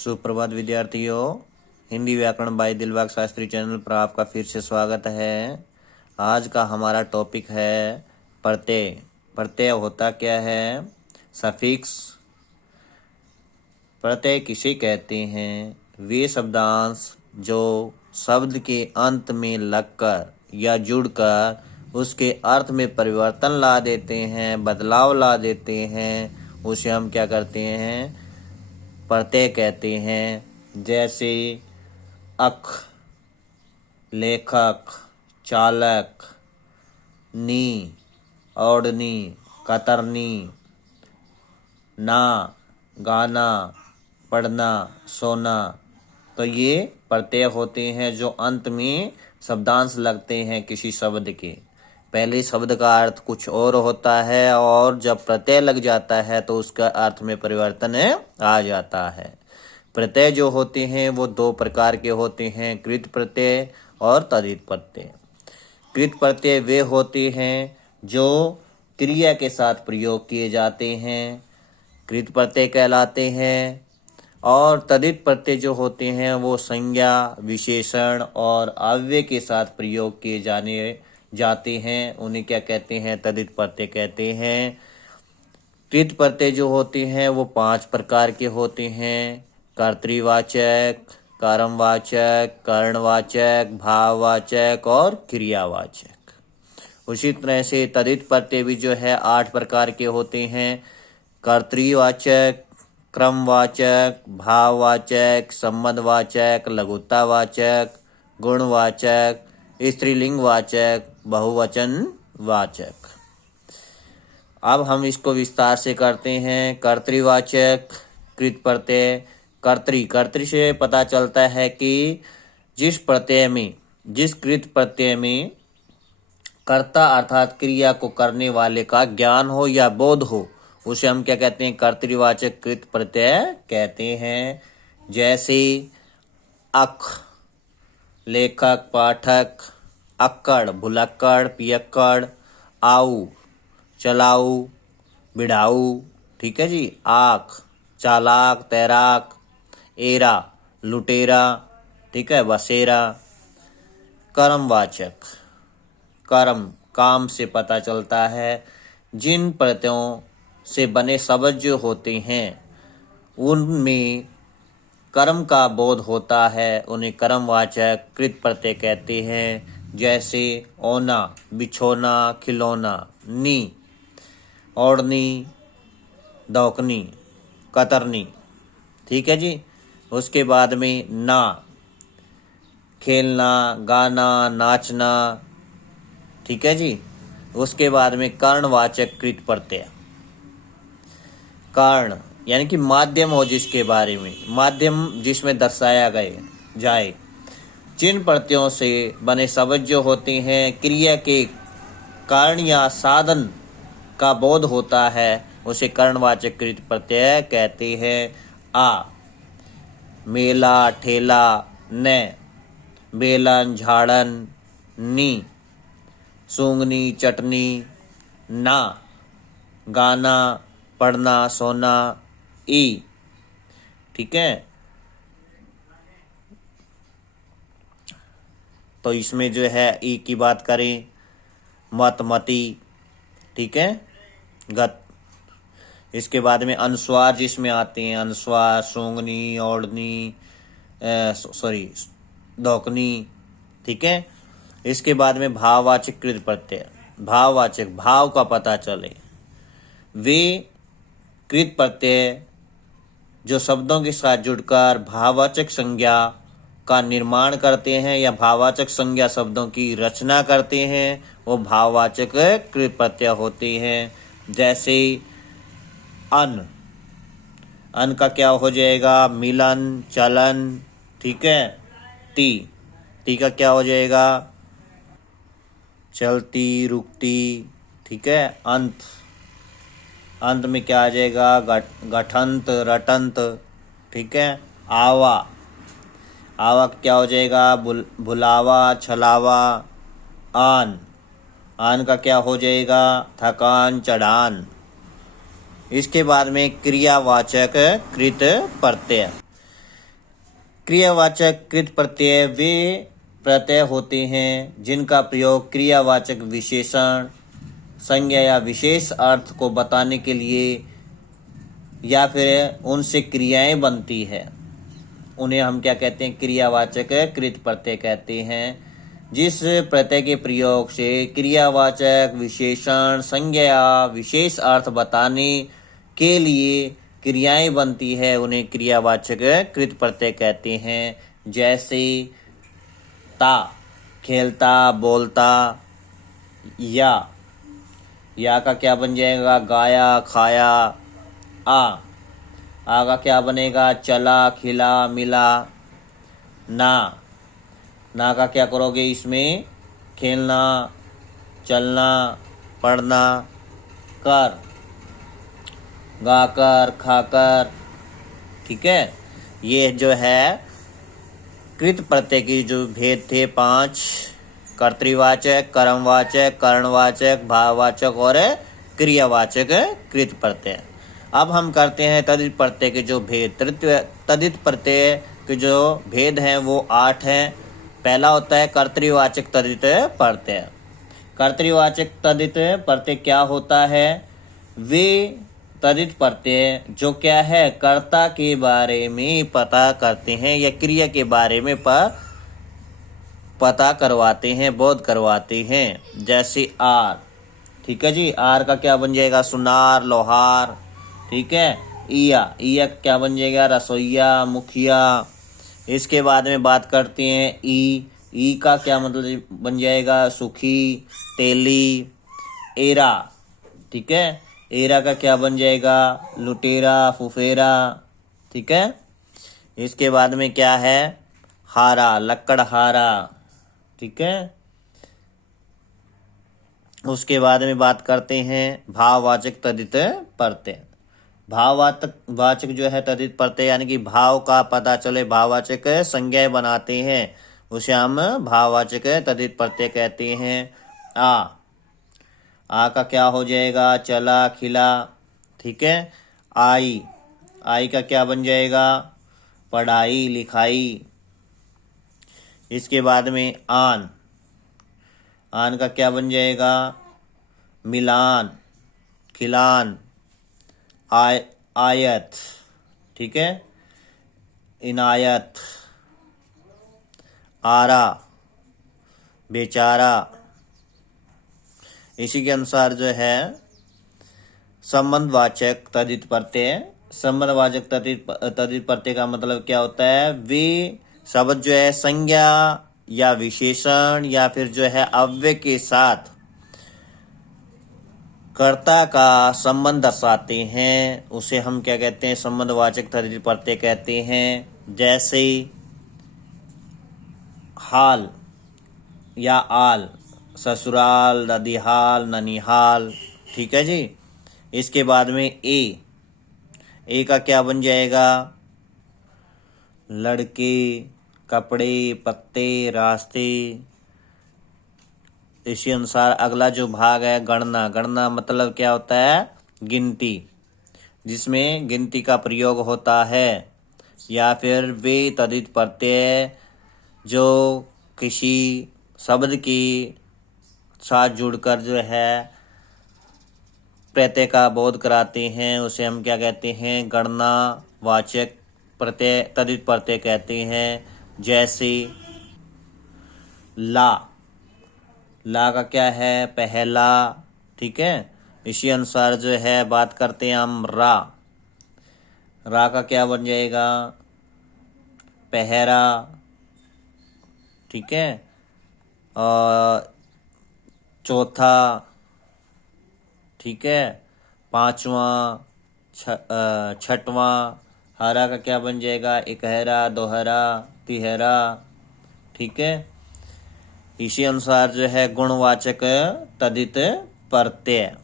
सुप्रभात विद्यार्थियों, हिंदी व्याकरण बाय दिलबाग शास्त्री चैनल पर आपका फिर से स्वागत है। आज का हमारा टॉपिक है प्रत्यय। प्रत्यय होता क्या है? सफिक्स। प्रत्यय किसे कहते हैं? वे शब्दांश जो शब्द के अंत में लगकर या जुड़कर उसके अर्थ में परिवर्तन ला देते हैं, बदलाव ला देते हैं, उसे हम क्या करते हैं? प्रत्यय कहते हैं। जैसे अख, लेखक, चालक, नी, ओढ़नी, कतरनी, ना, गाना, पढ़ना, सोना। तो ये प्रत्यय होते हैं जो अंत में शब्दांश लगते हैं किसी शब्द के। पहले शब्द का अर्थ कुछ और होता है और जब प्रत्यय लग जाता है तो उसका अर्थ में परिवर्तन आ जाता है। प्रत्यय जो होते हैं वो दो प्रकार के होते हैं, कृत प्रत्यय और तद्धित प्रत्यय। कृत प्रत्यय वे होते हैं जो क्रिया के साथ प्रयोग किए जाते हैं, कृत प्रत्यय कहलाते हैं। और तद्धित प्रत्यय जो होते हैं वो संज्ञा, विशेषण और अव्यय के साथ प्रयोग किए जाते हैं, उन्हें क्या कहते हैं? तद्धित प्रत्यय कहते हैं। कृत प्रत्यय जो होते हैं वो 5 प्रकार के होते हैं: कर्तृवाचक, कर्मवाचक, करणवाचक, भाववाचक और क्रियावाचक। उसी तरह से तद्धित प्रत्यय भी जो है 8 प्रकार के होते हैं: कर्तृवाचक, क्रमवाचक, भाववाचक, संबंधवाचक, लघुतावाचक, गुणवाचक, स्त्रीलिंगवाचक, बहुवचनवाचक। अब हम इसको विस्तार से करते हैं। कर्तृवाचक कृत प्रत्यय। कर्तृ से पता चलता है कि जिस कृत प्रत्यय में कर्ता अर्थात क्रिया को करने वाले का ज्ञान हो या बोध हो, उसे हम क्या कहते हैं? कर्तृवाचक कृत प्रत्यय कहते हैं। जैसे अख, लेखक, पाठक, अक्कड़, भुलक्कड़, पियक्कड़, आऊ, चलाऊ, बिढ़ाऊ, ठीक है जी। आख, चालाक, तैराक, एरा, लुटेरा, ठीक है, बसेरा। कर्मवाचक, कर्म काम से पता चलता है। जिन प्रत्ययों से बने शब्द जो होते हैं उनमें कर्म का बोध होता है, उन्हें कर्मवाचक कृत प्रत्यय कहते हैं। जैसे ओना, बिछोना, खिलौना, नी, ओढ़नी, दौकनी, कतरनी, ठीक है जी। उसके बाद में ना, खेलना, गाना, नाचना, ठीक है जी। उसके बाद में कर्णवाचक कृत प्रत्यय। कर्ण यानी कि माध्यम हो, जिसके बारे में माध्यम जिसमें दर्शाया जाए। जिन प्रत्ययों से बने शब्द जो होते हैं क्रिया के कारण या साधन का बोध होता है, उसे कर्णवाचक कृत प्रत्यय कहते हैं। आ, मेला, ठेला, न, बेलन, झाड़न, नी, सूंघनी, चटनी, ना, गाना, पढ़ना, सोना, ई, ठीक है। तो इसमें जो है ई की बात करें, मत, मती, ठीक है, गत। इसके बाद में अनुस्वार जिसमें आते हैं, अनुस्वार, सूंघनी, ओढ़नी, दौकनी, ठीक है। इसके बाद में भाववाचक कृत प्रत्यय। भाववाचक भाव का पता चले, वे कृत प्रत्यय जो शब्दों के साथ जुड़कर भाववाचक संज्ञा का निर्माण करते हैं या भाववाचक संज्ञा शब्दों की रचना करते हैं, वो भाववाचक कृत प्रत्यय होते हैं। जैसे अन का क्या हो जाएगा? मिलन, चलन, ठीक है। ती का क्या हो जाएगा? चलती, रुकती, ठीक है। अंत में क्या आ जाएगा? गठंत, रटंत, ठीक है। आवा क्या हो जाएगा? भुलावा, छलावा। आन का क्या हो जाएगा? थकान, चढ़ान। इसके बाद में क्रियावाचक कृत प्रत्यय। क्रियावाचक कृत प्रत्यय वे प्रत्यय होते हैं जिनका प्रयोग क्रियावाचक विशेषण, संज्ञा या विशेष अर्थ को बताने के लिए या फिर उनसे क्रियाएं बनती है, उन्हें हम क्या कहते हैं? क्रियावाचक कृत प्रत्यय कहते हैं। जिस प्रत्यय के प्रयोग से क्रियावाचक विशेषण, संज्ञा या विशेष अर्थ बताने के लिए क्रियाएं बनती है, उन्हें क्रियावाचक कृत प्रत्यय कहते हैं। जैसे ता खेलता, बोलता। या का क्या बन जाएगा? गाया, खाया। आ का क्या बनेगा? चला, खिला, मिला। ना का क्या करोगे इसमें? खेलना, चलना, पढ़ना। कर गाकर, खाकर। ठीक है, ये जो है कृत प्रत्यय की जो भेद थे 5: कर्तृवाचक, कर्मवाचक, करणवाचक, भाववाचक और क्रियावाचक कृत प्रत्यय। अब हम करते हैं तदित प्रत्यय के जो भेद। तदित प्रत्यय के जो भेद हैं वो 8 हैं। पहला होता है कर्तृवाचक तदित प्रत्यय। कर्तृवाचक तदित प्रत्यय क्या होता है? वे तदित प्रत्यय जो क्या है? कर्ता के बारे में पता करते हैं या क्रिया के बारे में पता करवाते हैं, बोध करवाते हैं। जैसे आर। ठीक है जी, आर का क्या बन जाएगा? सुनार, लोहार। ठीक है। ईया क्या बन जाएगा? रसोईया, मुखिया। इसके बाद में बात करते हैं ई का क्या मतलब बन जाएगा? सुखी, तेली। एरा। ठीक है, एरा का क्या बन जाएगा? लुटेरा, फुफेरा। ठीक है। इसके बाद में क्या है? हारा, लकड़हारा। ठीक है। उसके बाद में बात करते हैं भाववाचक तदित प्रत्यय। भाववाचक जो है तदित प्रत्यय यानी कि भाव का पता चले, भाववाचक संज्ञा बनाते हैं, उसे हम भाववाचक तदित प्रत्यय कहते हैं। आ का क्या हो जाएगा? चला, खिला। ठीक है। आई का क्या बन जाएगा? पढ़ाई, लिखाई। इसके बाद में आन का क्या बन जाएगा? मिलान, खिलान। आयत। ठीक है। इनायत। आरा, बेचारा। इसी के अनुसार जो है संबंधवाचक तदित प्रत्यय। संबंधवाचक तदित प्रत्यय का मतलब क्या होता है? वे शब्द जो है संज्ञा या विशेषण या फिर जो है अव्यय के साथ कर्ता का संबंध दर्शाते हैं, उसे हम क्या कहते हैं? संबंधवाचक तदित प्रत्यय कहते हैं। जैसे हाल या आल, ससुराल, ददिहाल, ननिहाल। ठीक है जी। इसके बाद में ए का क्या बन जाएगा? लड़के, कपड़े, पत्ते, रास्ते। इसी अनुसार अगला जो भाग है गणना मतलब क्या होता है? गिनती, जिसमें गिनती का प्रयोग होता है। या फिर वे तदित प्रत्यय जो किसी शब्द के साथ जुड़कर जो है प्रत्यय का बोध कराते हैं, उसे हम क्या कहते हैं? गणनावाचक प्रत्यय तदित प्रत्यय कहते हैं। जैसे ला का क्या है? पहला। ठीक है। इसी अनुसार जो है बात करते हैं हम रा का क्या बन जाएगा? पहरा। ठीक है। और चौथा। ठीक है। पांचवा, छठवां। हरा का क्या बन जाएगा? इकहरा, दोहरा, तिहरा। ठीक है। इसी अनुसार जो है गुणवाचक तदित प्रत्यय।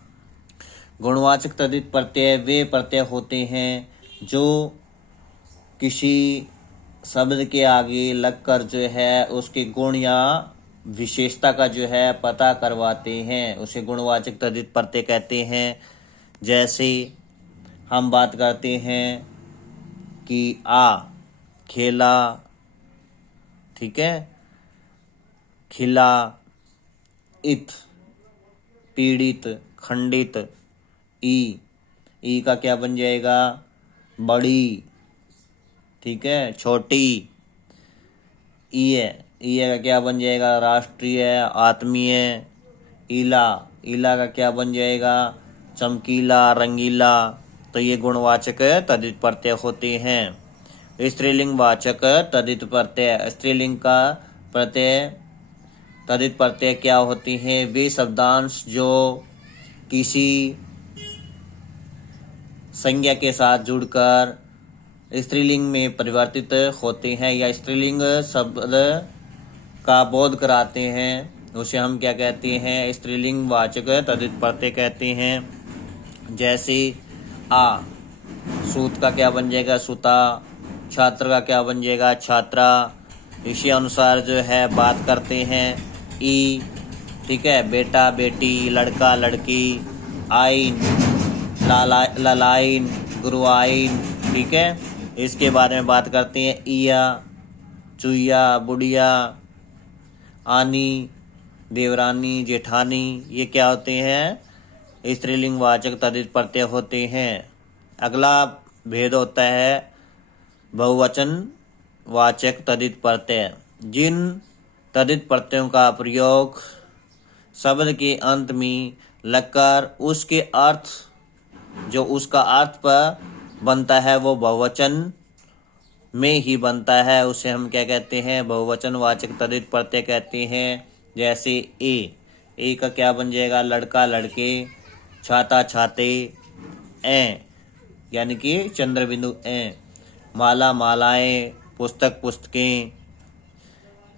गुणवाचक तदित प्रत्यय वे प्रत्यय होते हैं जो किसी शब्द के आगे लगकर जो है उसके गुण या विशेषता का जो है पता करवाते हैं, उसे गुणवाचक तदित प्रत्यय कहते हैं। जैसे हम बात करते हैं कि खेला, ठीक है। खिला, इत, पीड़ित, खंडित। ई का क्या बन जाएगा? बड़ी, ठीक है, छोटी। ई का क्या बन जाएगा? राष्ट्रीय, आत्मीय। ईला का क्या बन जाएगा? चमकीला, रंगीला। तो ये गुणवाचक तद्धित प्रत्यय होते हैं। स्त्रीलिंग वाचक तद्धित प्रत्यय, स्त्रीलिंग का प्रत्यय तद्धित प्रत्यय क्या होती हैं? वे शब्दांश जो किसी संज्ञा के साथ जुड़कर स्त्रीलिंग में परिवर्तित होते हैं या स्त्रीलिंग शब्द का बोध कराते हैं, उसे हम क्या कहते हैं? स्त्रीलिंग वाचक तद्धित प्रत्यय कहते हैं। जैसे आ, सूत का क्या बन जाएगा? सूता। छात्र का क्या बन जाएगा? छात्रा। इसी अनुसार जो है बात करते हैं। ई, ठीक है, बेटा, बेटी, लड़का, लड़की। आइन, ललाइन, गुरुआइन, ठीक है। इसके बारे में बात करते हैं। इया, चुईया, बुढ़िया, आनी, देवरानी, जेठानी। ये क्या होते हैं? स्त्रीलिंग वाचक तद्धित प्रत्यय होते हैं। अगला भेद होता है बहुवचन वाचक तद्धित प्रत्यय। जिन तद्धित प्रत्ययों का प्रयोग शब्द के अंत में लगकर उसके अर्थ जो उसका अर्थ पर बनता है वो बहुवचन में ही बनता है, उसे हम क्या कहते हैं? बहुवचन वाचक तद्धित प्रत्यय कहते हैं। जैसे ए का क्या बन जाएगा? लड़का, लड़के, छाता, छाते। ए यानी कि चंद्र बिंदु ए, माला, मालाएं, पुस्तक, पुस्तकें।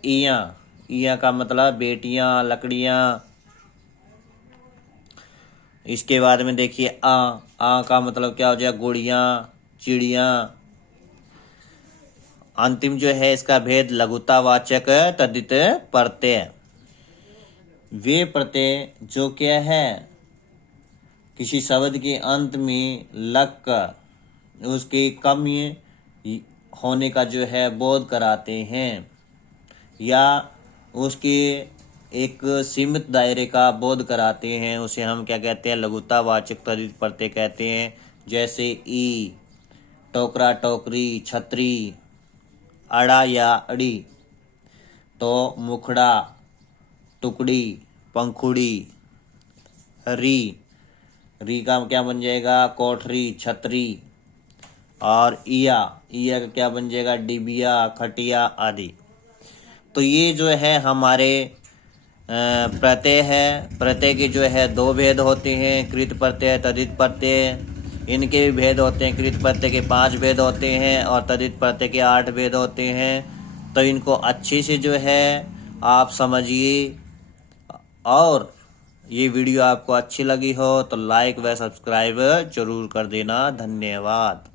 इया का मतलब बेटियां, लकड़ियां। इसके बाद में देखिए आ का मतलब क्या हो जाएगा? गुड़ियां, चिड़ियां। अंतिम जो है इसका भेद लघुतावाचक तद्धित प्रत्यय। वे प्रत्यय जो क्या है? किसी शब्द के अंत में लगकर उसके कम होने का जो है बोध कराते हैं या उसके एक सीमित दायरे का बोध कराते हैं, उसे हम क्या कहते हैं? लघुतावाचक तद्धित प्रत्यय कहते हैं। जैसे ई, टोकरा, टोकरी, छतरी। अड़ा या अड़ी, तो मुखड़ा, टुकड़ी, पंखुड़ी। री का क्या बन जाएगा? कोठरी, छतरी। और इया का क्या बन जाएगा? डिबिया, खटिया आदि। तो ये जो है हमारे प्रत्यय है। प्रत्यय के जो है दो भेद होते हैं, कृत प्रत्यय, तद्धित प्रत्यय। इनके भी भेद होते हैं। कृत प्रत्यय के 5 भेद होते हैं और तद्धित प्रत्यय के 8 भेद होते हैं। तो इनको अच्छे से जो है आप समझिए, और ये वीडियो आपको अच्छी लगी हो तो लाइक व सब्सक्राइब जरूर कर देना। धन्यवाद।